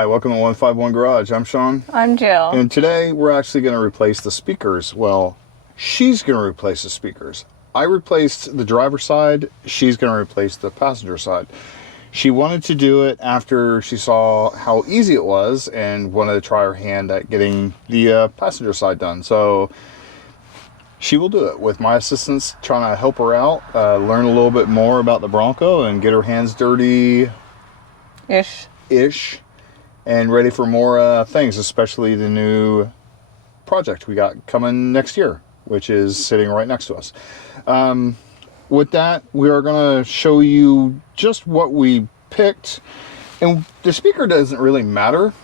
Hi, welcome to 151 Garage. I'm Shawn. I'm Jill. And today we're actually going to replace the speakers. Well, she's going to replace the speakers. I replaced the driver's side. She's going to replace the passenger side. She wanted to do it after she saw how easy it was and wanted to try her hand at getting the passenger side done. So she will do it with my assistance, trying to help her out, learn a little bit more about the Bronco and get her hands dirty ish and ready for more things, especially the new project we got coming next year, which is sitting right next to us. With that, we are going to show you just what we picked, and the speaker doesn't really matter.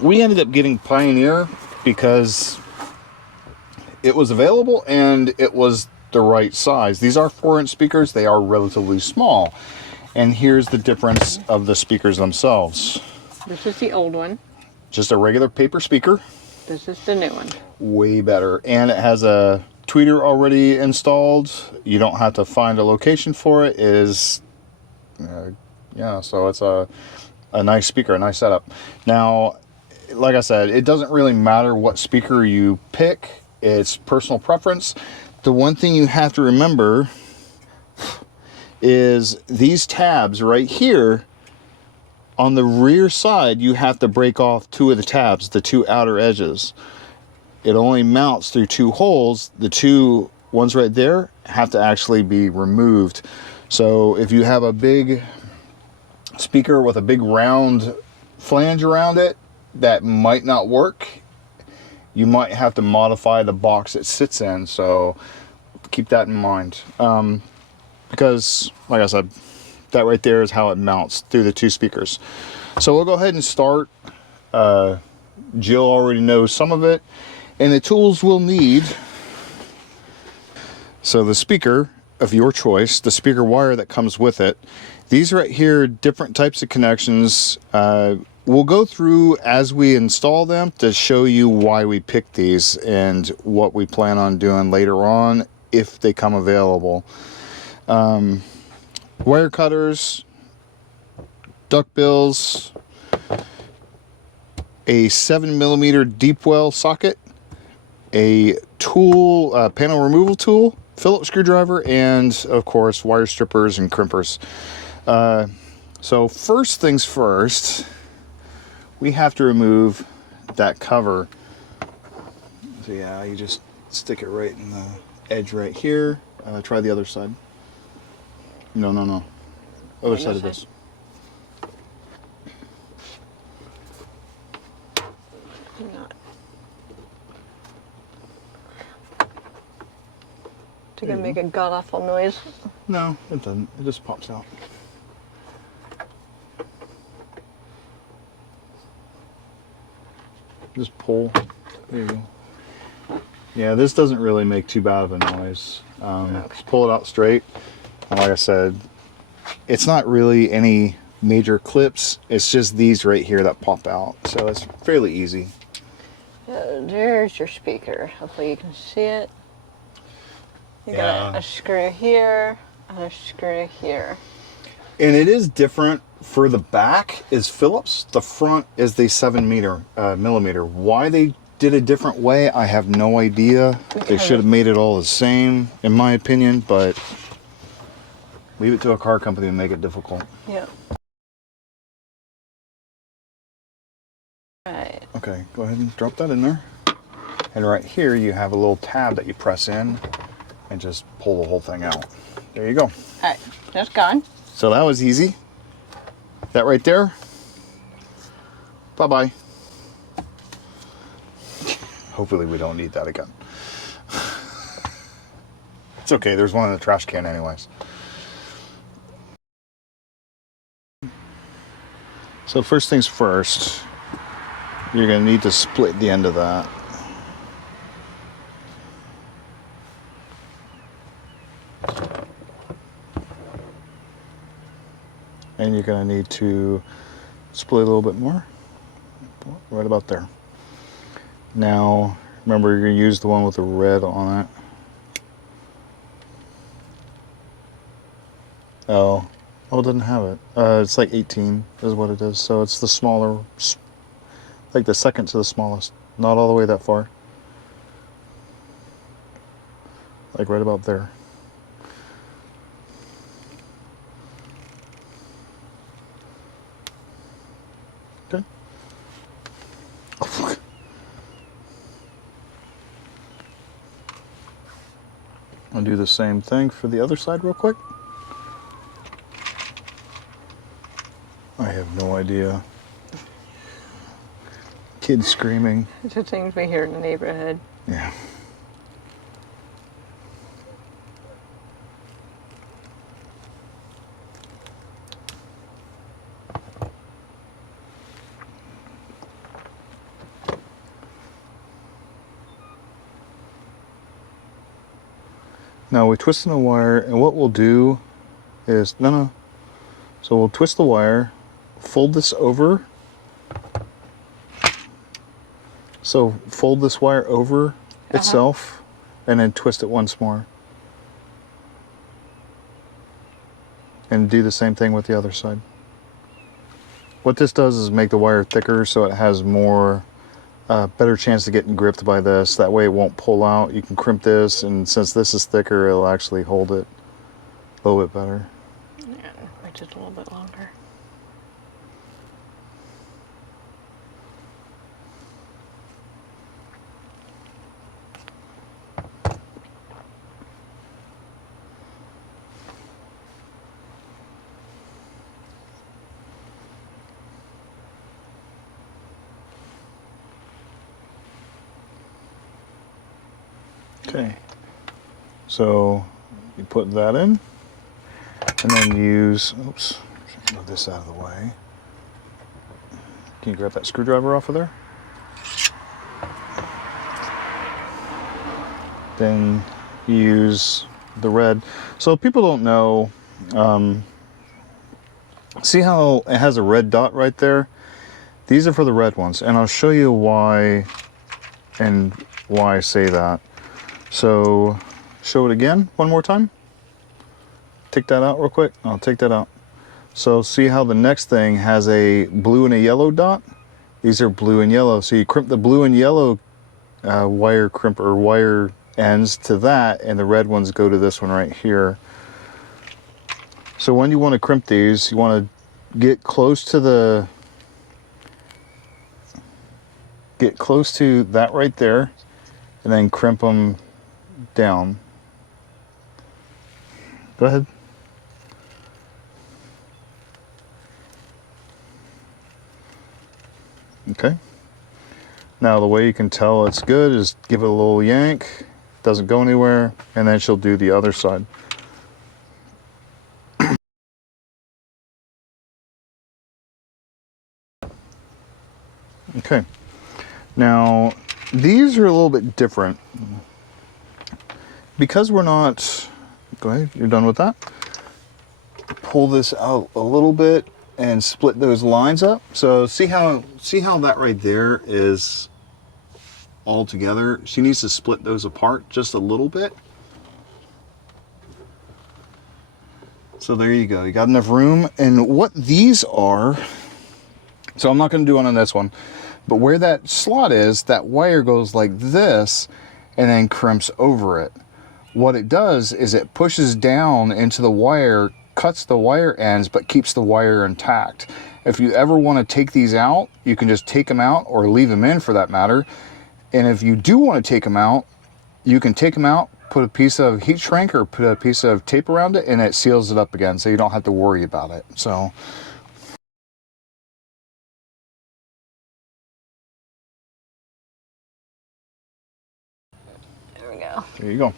We ended up getting Pioneer because it was available and it was the right size. These are 4-inch speakers. They are relatively small, and here's the difference of the speakers themselves. This is the old one. Just a regular paper speaker. This is the new one. Way better. And it has a tweeter already installed. You don't have to find a location for it. It is, yeah, so it's a nice speaker, a nice setup. Now, like I said, it doesn't really matter what speaker you pick. It's personal preference. The one thing you have to remember is these tabs right here. On the rear side, you have to break off 2 of the tabs, the 2 outer edges. It only mounts through 2 holes. The 2 ones right there have to actually be removed. So if you have a big speaker with a big round flange around it, that might not work. You might have to modify the box it sits in. So keep that in mind. Because, like I said, that right there is how it mounts through the 2 speakers. So we'll go ahead and start. Jill already knows some of it. And the tools we'll need. So the speaker of your choice, the speaker wire that comes with it. These right here, different types of connections. We'll go through as we install them to show you why we picked these and what we plan on doing later on if they come available. Wire cutters, duckbills, a 7mm deep well socket, a tool, panel removal tool, Phillips screwdriver, and of course wire strippers and crimpers. So first things first, we have to remove that cover. So yeah, you just stick it right in the edge right here. Try the other side. No. Other side of this. Not. Is it gonna make a god-awful noise? No, it doesn't. It just pops out. Just pull. There you go. Yeah, this doesn't really make too bad of a noise. Okay. Just pull it out straight. And like I said, it's not really any major clips. It's just these right here that pop out. So it's fairly easy. There's your speaker. Hopefully you can see it. You Yeah. got a screw here and a screw here. And it is different. For the back is Phillips. The front is the 7mm. Why they did a different way, I have no idea. They should have made it all the same, in my opinion, but leave it to a car company to make it difficult. Yeah. Right. Okay, go ahead and drop that in there. And right here you have a little tab that you press in and just pull the whole thing out. There you go. All right, that's gone. So that was easy. That right there. Bye-bye. Hopefully we don't need that again. It's okay, there's one in the trash can anyways. So first things first, you're going to need to split the end of that. And you're going to need to split a little bit more, right about there. Now, remember you're going to use the one with the red on it. Oh, Oh, it doesn't have it. It's like 18 is what it is. So it's the smaller, like the second to the smallest. Not all the way that far. Like right about there. Okay. Oh, I'll do the same thing for the other side real quick. I have no idea. Kids screaming. It's the things we hear in the neighborhood. Yeah. Now we're twisting the wire, and what we'll do is, no. So we'll twist the wire, fold this over. So fold this wire over itself, and then twist it once more. And do the same thing with the other side. What this does is make the wire thicker so it has more, better chance of getting gripped by this. That way it won't pull out. You can crimp this, and since this is thicker, it'll actually hold it a little bit better. Yeah, which is a little bit longer. Okay, so you put that in, and then use, oops, move this out of the way. Can you grab that screwdriver off of there? Then use the red. So if people don't know, see how it has a red dot right there? These are for the red ones, and I'll show you why and why I say that. So show it again one more time. Take that out real quick. I'll take that out. So see how the next thing has a blue and a yellow dot? These are blue and yellow. So you crimp the blue and yellow wire crimp or wire ends to that, and the red ones go to this one right here. So when you want to crimp these, you want to get close to that right there, and then crimp them down. Go ahead. Okay. Now the way you can tell it's good is give it a little yank, doesn't go anywhere, and then she'll do the other side. Okay. Now these are a little bit different. Because we're not, go ahead, you're done with that. Pull this out a little bit and split those lines up. So see how that right there is all together. She needs to split those apart just a little bit. So there you go. You got enough room. And what these are, so I'm not going to do one on this one, but where that slot is, that wire goes like this and then crimps over it. What it does is it pushes down into the wire, cuts the wire ends, but keeps the wire intact. If you ever want to take these out, you can just take them out or leave them in for that matter. And if you do want to take them out, you can take them out, put a piece of heat shrink or put a piece of tape around it, and it seals it up again, so you don't have to worry about it. So There we go. there you go.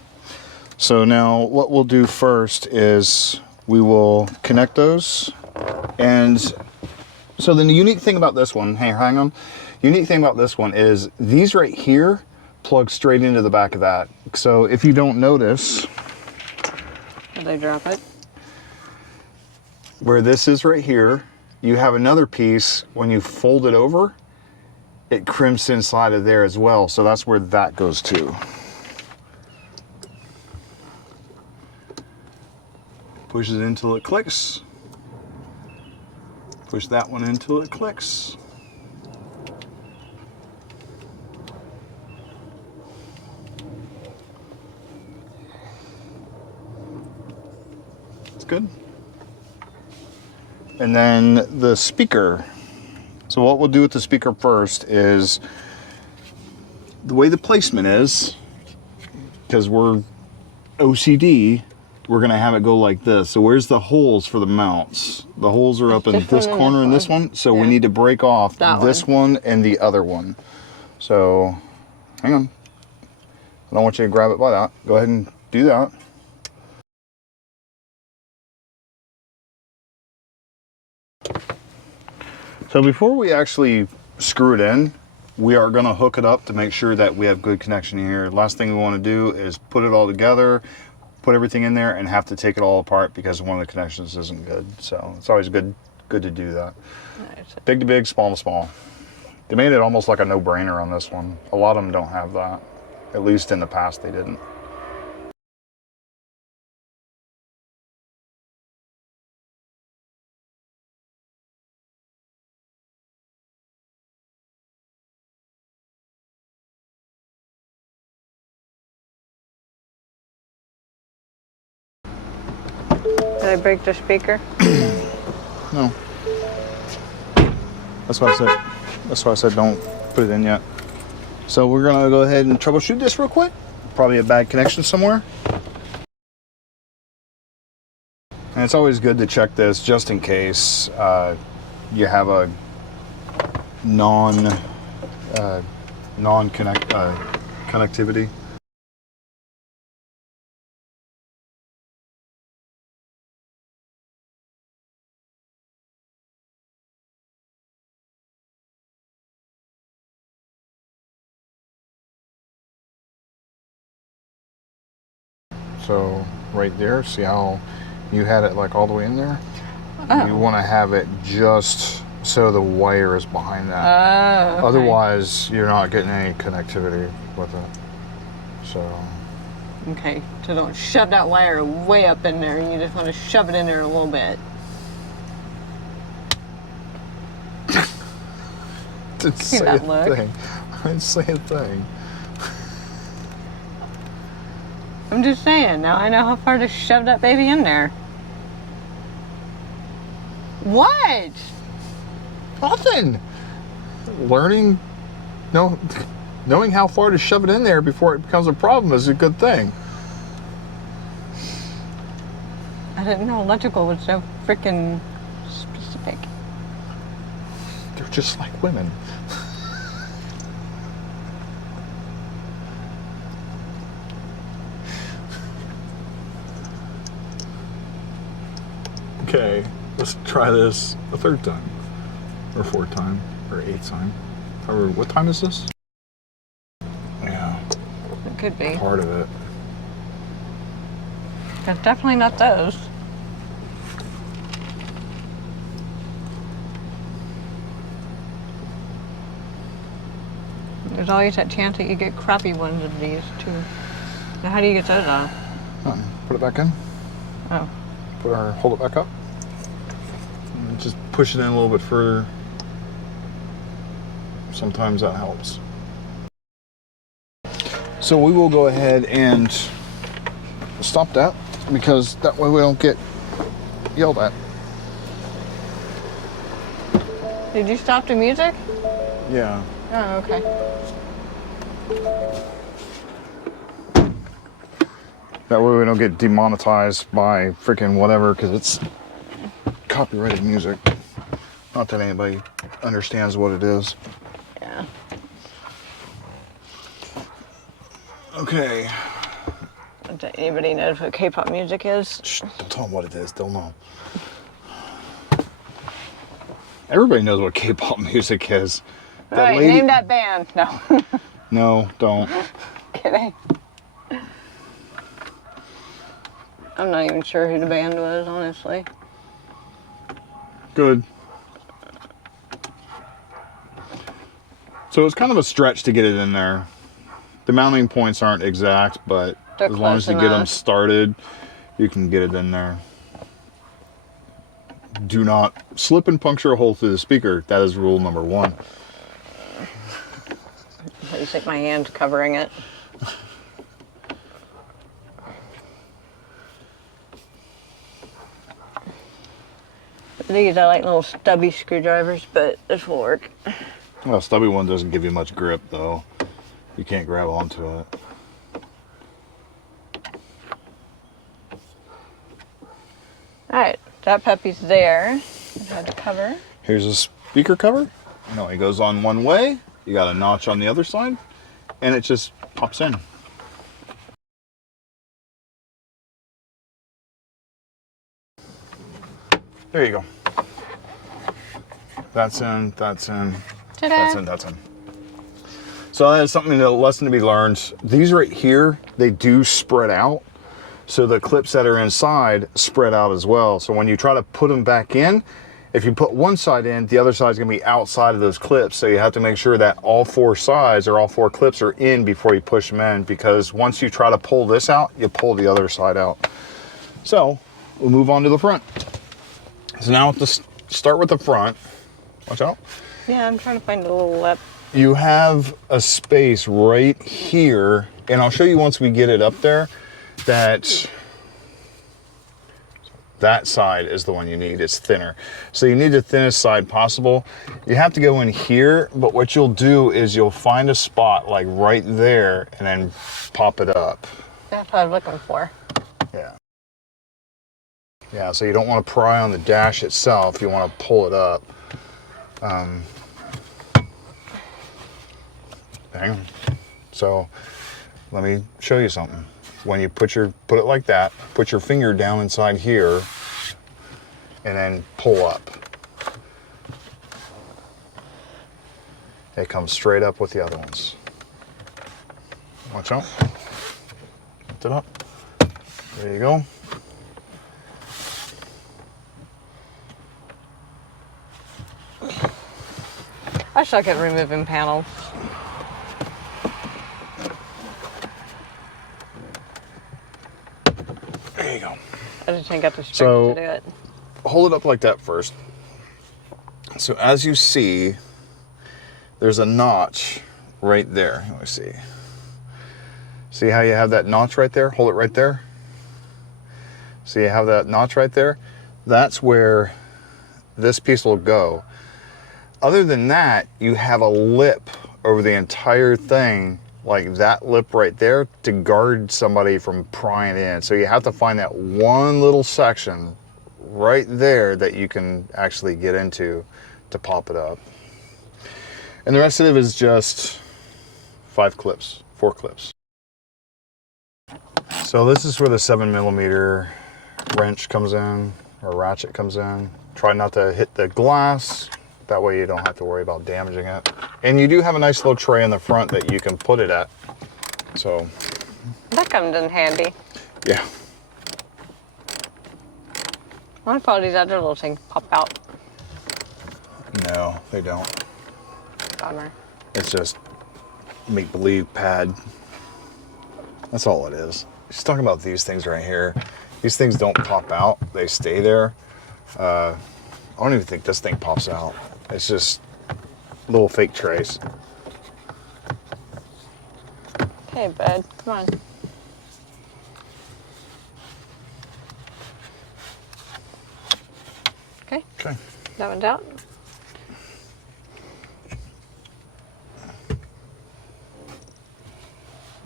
So now what we'll do first is we will connect those. And so the unique thing about this one, hang on. Unique thing about this one is these right here plug straight into the back of that. So if you don't notice, Did I drop it? where this is right here, you have another piece. When you fold it over, it crimps inside of there as well. So that's where that goes to. Pushes it until it clicks. Push that one until it clicks. It's good. And then the speaker. So what we'll do with the speaker first is the way the placement is, because we're OCD, we're gonna have it go like this. So where's the holes for the mounts? The holes are up in this corner and this one. So we need to break off this one and the other one. So hang on. I don't want you to grab it by that. Go ahead and do that. So before we actually screw it in, we are going to hook it up to make sure that we have good connection here. Last thing we want to do is put it all together, put everything in there, and have to take it all apart because one of the connections isn't good. So it's always good to do that. Nice. Big to big, small to small. They made it almost like a no-brainer on this one. A lot of them don't have that. At least in the past they didn't. Did I break the speaker? No. That's why I said don't put it in yet. So we're gonna go ahead and troubleshoot this real quick. Probably a bad connection somewhere. And it's always good to check this just in case you have a connectivity. So right there, see how you had it like all the way in there? Oh. You want to have it just so the wire is behind that. Oh, okay. Otherwise, you're not getting any connectivity with it. So. Okay, so don't shove that wire way up in there. You just want to shove it in there a little bit. Didn't say a thing. I didn't say a thing. I'm just saying, now I know how far to shove that baby in there. What? Nothing. Learning, knowing how far to shove it in there before it becomes a problem is a good thing. I didn't know electrical was so freaking specific. They're just like women. Okay, let's try this a third time, or fourth time, or eighth time. However, what time is this? Yeah. It could be. Part of it. It's definitely not those. There's always that chance that you get crappy ones of these too. Now how do you get those off? Put it back in. Oh. Hold it back up. And just push it in a little bit further. Sometimes that helps. So we will go ahead and stop that because that way we don't get yelled at. Did you stop the music? Yeah. Oh, okay. That way we don't get demonetized by freaking whatever because it's copyrighted music. Not that anybody understands what it is. Yeah. Okay. Does anybody know what K-pop music is? Shh, don't tell them what it is. They'll know. Everybody knows what K-pop music is. Right, name that band. No. No, don't. Kidding. I'm not even sure who the band was, honestly. Good. So it's kind of a stretch to get it in there. The mounting points aren't exact, but They're as long as you get them started, you can get it in there. Do not slip and puncture a hole through the speaker. That is rule number 1. You think my hand's covering it? These are like little stubby screwdrivers, but this will work. Well, a stubby one doesn't give you much grip, though. You can't grab onto it. Alright, that puppy's there. It had the cover. Here's a speaker cover. No, it goes on one way. You got a notch on the other side, and it just pops in. There you go. That's in, that's in, that's in, that's in. So that is something, a lesson to be learned. These right here, they do spread out. So the clips that are inside spread out as well. So when you try to put them back in, if you put one side in, the other side is going to be outside of those clips. So you have to make sure that all 4 sides or all 4 clips are in before you push them in, because once you try to pull this out, you pull the other side out. So we'll move on to the front. So now to start with the front, watch out. Yeah, I'm trying to find a little lip. You have a space right here, and I'll show you once we get it up there, that side is the one you need. It's thinner. So you need the thinnest side possible. You have to go in here, but what you'll do is you'll find a spot like right there and then pop it up. That's what I'm looking for. Yeah. Yeah, so you don't want to pry on the dash itself. You want to pull it up. So let me show you something. When you put it like that, put your finger down inside here and then pull up. It comes straight up with the other ones. Watch out. Lift it up. There you go. I suck at removing panels. There you go. I just ain't got the strength to do it. Hold it up like that first. So as you see, there's a notch right there. Let me see. See how you have that notch right there? Hold it right there. See, you have that notch right there? That's where this piece will go. Other than that, you have a lip over the entire thing, like that lip right there, to guard somebody from prying in. So you have to find that one little section right there that you can actually get into to pop it up. And the rest of it is just 4 clips. So this is where the 7mm wrench comes in, or ratchet comes in. Try not to hit the glass. That way you don't have to worry about damaging it. And you do have a nice little tray in the front that you can put it at. So that comes in handy. Yeah. I thought these other little things pop out. No, they don't. Bummer. It's just make-believe pad. That's all it is. She's talking about these things right here. These things don't pop out. They stay there. I don't even think this thing pops out. It's just little fake trays. Okay, bud, come on. Okay. Okay. That one's out.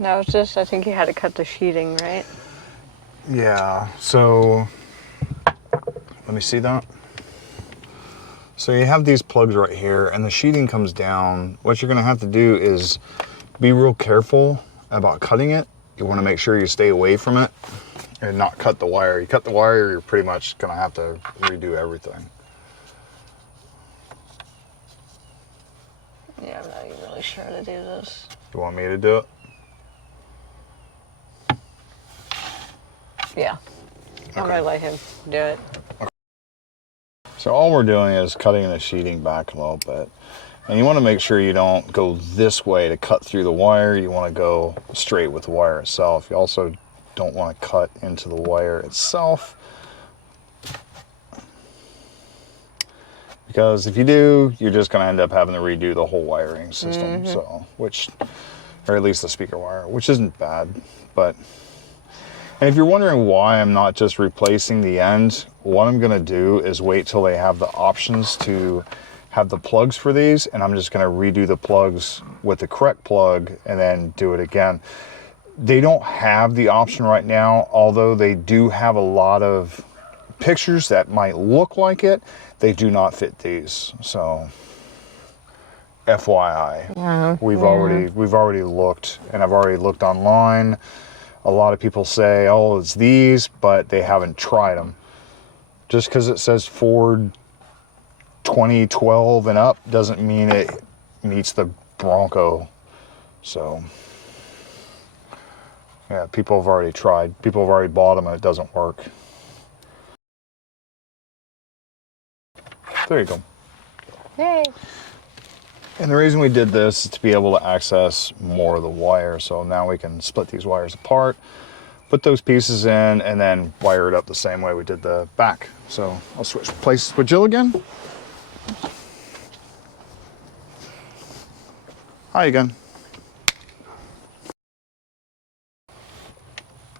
Now it's just, I think you had to cut the sheeting, right? Yeah, so let me see that. So you have these plugs right here and the sheeting comes down. What you're gonna have to do is be real careful about cutting it. You wanna make sure you stay away from it and not cut the wire. You cut the wire, you're pretty much gonna have to redo everything. Yeah, I'm not even really sure how to do this. You want me to do it? Yeah. I'm Okay. gonna let him do it. So all we're doing is cutting the sheeting back a little bit. And you want to make sure you don't go this way to cut through the wire. You want to go straight with the wire itself. You also don't want to cut into the wire itself. Because if you do, you're just going to end up having to redo the whole wiring system. So, or at least the speaker wire, which isn't bad. But, and if you're wondering why I'm not just replacing the end, what I'm going to do is wait till they have the options to have the plugs for these, and I'm just going to redo the plugs with the correct plug and then do it again. They don't have the option right now, although they do have a lot of pictures that might look like it. They do not fit these, so FYI. We've already looked, and I've already looked online. A lot of people say, oh, it's these, but they haven't tried them. Just because it says Ford 2012 and up doesn't mean it meets the Bronco. So yeah, people have already tried. People have already bought them and it doesn't work. There you go. Yay. And the reason we did this is to be able to access more of the wire. So now we can split these wires apart, put those pieces in, and then wire it up the same way we did the back. So I'll switch places with Jill again. Hi again.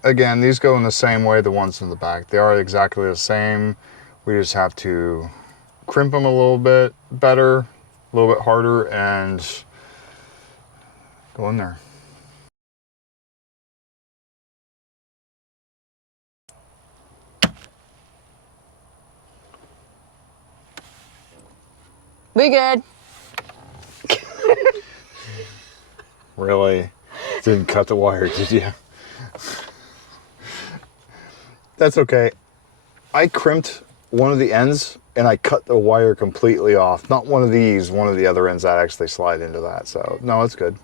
Again, these go in the same way the ones in the back. They are exactly the same. We just have to crimp them a little bit better, a little bit harder, and go in there. We good. Really? Didn't cut the wire, did you? That's okay. I crimped one of the ends and I cut the wire completely off. Not one of these, one of the other ends that actually slide into that. So, no, it's good.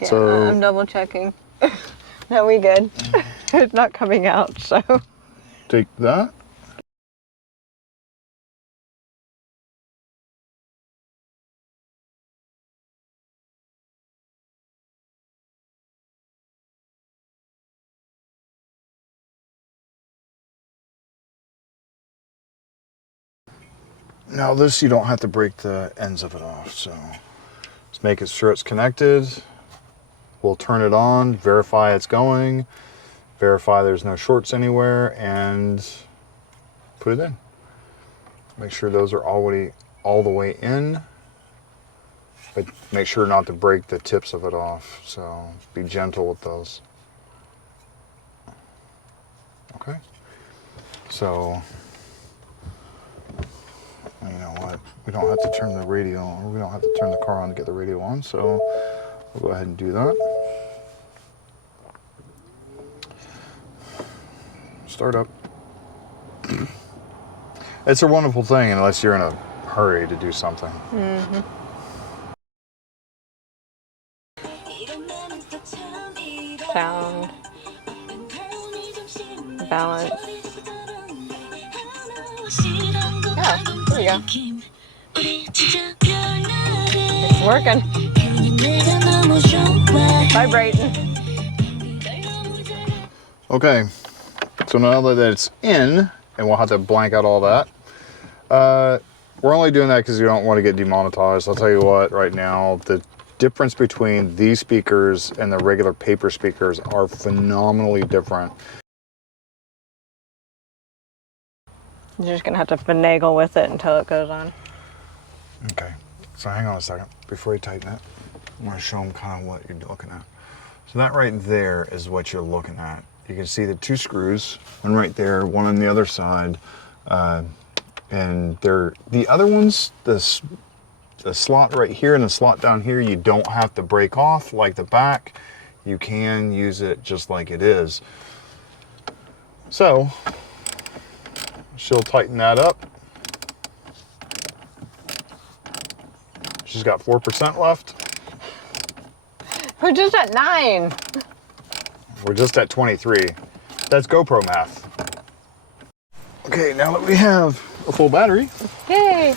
Yeah, So, I'm double checking. No, we good. It's not coming out, so. Take that. Now this, you don't have to break the ends of it off, so just make it sure it's connected. We'll turn it on, verify it's going, verify there's no shorts anywhere, and put it in. Make sure those are already all the way in, but make sure not to break the tips of it off, so be gentle with those. Okay, so you know what, we don't have to turn the radio on, or we don't have to turn the car on to get the radio on, so we'll go ahead and do that. Start up. It's a wonderful thing unless you're in a hurry to do something. Mm-hmm. Sound. Balance. Oh, there we go. It's working. Vibrating. Okay, so now that it's in, and we'll have to blank out all that, we're only doing that because you don't want to get demonetized. I'll tell you what, right now, the difference between these speakers and the regular paper speakers are phenomenally different. You're just gonna have to finagle with it until it goes on. Okay, so hang on a second. Before you tighten it, I want to show them kind of what you're looking at. So that right there is what you're looking at. You can see the two screws, one right there, one on the other side. And they're, the other ones, the slot right here and the slot down here, you don't have to break off like the back. You can use it just like it is. So she'll tighten that up. She's got 4% left. We're just at 9. We're just at 23. That's GoPro math. Okay, now that we have a full battery, Yay!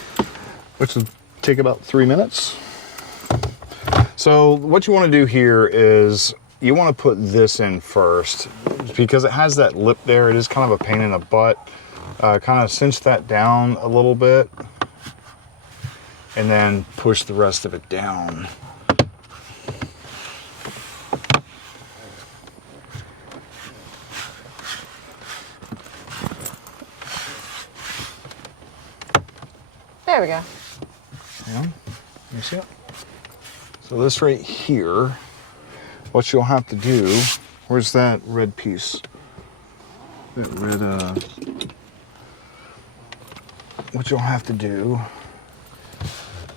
which will take about 3 minutes. So what you want to do here is you want to put this in first because it has that lip there. It is kind of a pain in the butt. Kind of cinch that down a little bit and then push the rest of it down. There we go. Yeah, you see it? So this right here, what you'll have to do, where's that red piece? That red, what you'll have to do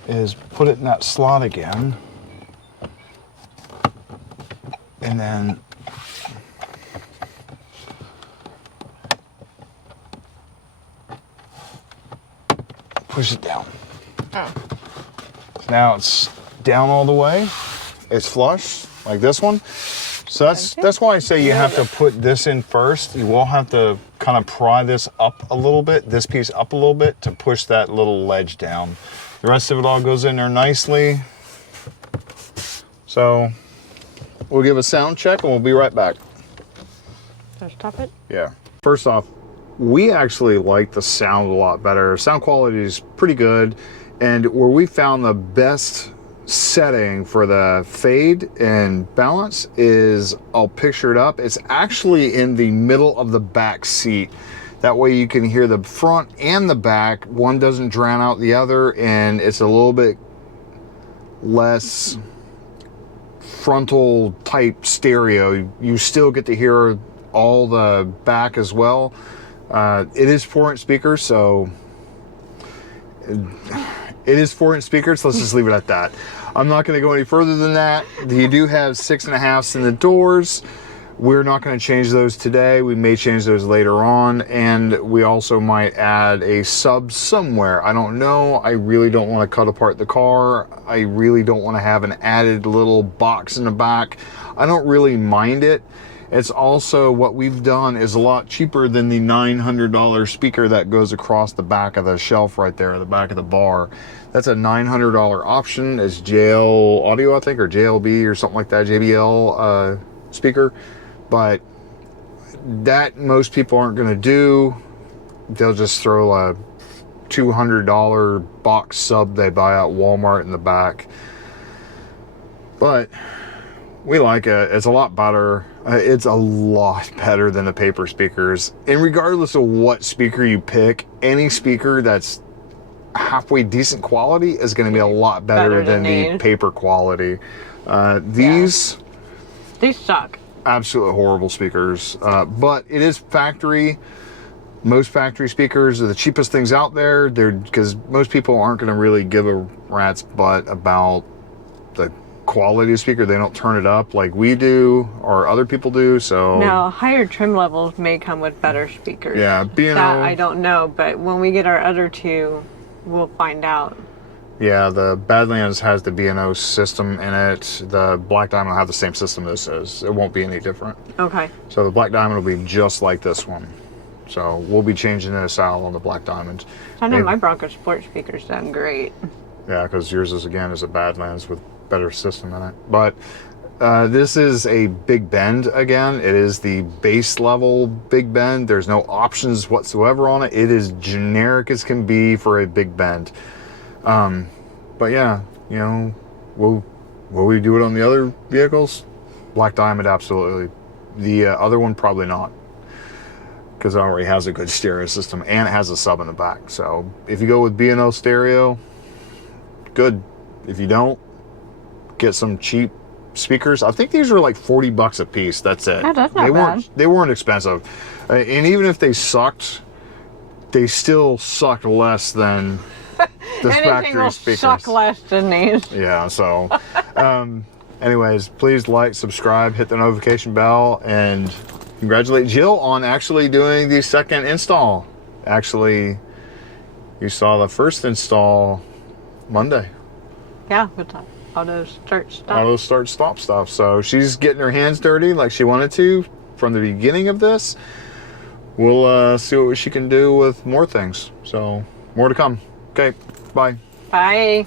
is put it in that slot again, and then push it down. Oh. Now it's down all the way. It's flush, like this one. So that's why I say you have to put this in first. You will have to kind of pry this up a little bit, this piece up a little bit, to push that little ledge down. The rest of it all goes in there nicely. So we'll give a sound check and we'll be right back. So stop it? Yeah. First off, we actually like the sound a lot better. Sound quality is pretty good. And where we found the best setting for the fade and balance is, I'll picture it up. It's actually in the middle of the back seat. That way you can hear the front and the back. One doesn't drown out the other, and it's a little bit less frontal type stereo. You still get to hear all the back as well. It is 4-inch speakers, so it is 4-inch speakers. So let's just leave it at that. I'm not going to go any further than that. You do have 6.5s in the doors. We're not going to change those today. We may change those later on, and we also might add a sub somewhere. I don't know. I really don't want to cut apart the car. I really don't want to have an added little box in the back. I don't really mind it. It's also, what we've done is a lot cheaper than the $900 speaker that goes across the back of the shelf right there, the back of the bar. That's a $900 option. It's JL Audio, I think, or JLB or something like that, JBL speaker. But that most people aren't going to do. They'll just throw a $200 box sub they buy at Walmart in the back. But we like it. It's a lot better. It's a lot better than the paper speakers. And regardless of what speaker you pick, any speaker that's halfway decent quality is going to be a lot better than the paper quality. These suck. Absolutely horrible speakers. But it is factory. Most factory speakers are the cheapest things out there. They're because most people aren't going to really give a rat's butt about the quality of speaker. They don't turn it up like we do or other people do. So now higher trim levels may come with better speakers. Yeah, B&O, that I don't know, but when we get our other two, we'll find out. Yeah, the Badlands has the B&O system in it. The Black Diamond will have the same system this is. It won't be any different. Okay. So the Black Diamond will be just like this one. So we'll be changing this out on the Black Diamond. I know my Bronco Sport speaker's done great. Yeah, because yours is a Badlands with better system in it. But this is a Big Bend again. It is the base level Big Bend. There's no options whatsoever on it. It is generic as can be for a Big Bend. But yeah, you know, will we do it on the other vehicles? Black Diamond, absolutely. The other one, probably not, because it already has a good stereo system and it has a sub in the back. So if you go with B&O stereo, good. If you don't, get some cheap speakers. I think these were like $40 a piece. That's it. Oh, that's not bad. They weren't expensive, and even if they sucked, they still sucked less than the factory speakers. Suck less than these. Yeah. So, anyways, please like, subscribe, hit the notification bell, and congratulate Jill on actually doing the second install. Actually, you saw the first install Monday. Yeah, with the auto start stop. Auto start stop stuff. So she's getting her hands dirty like she wanted to from the beginning of this. We'll see what she can do with more things. So more to come. Okay, bye. Bye.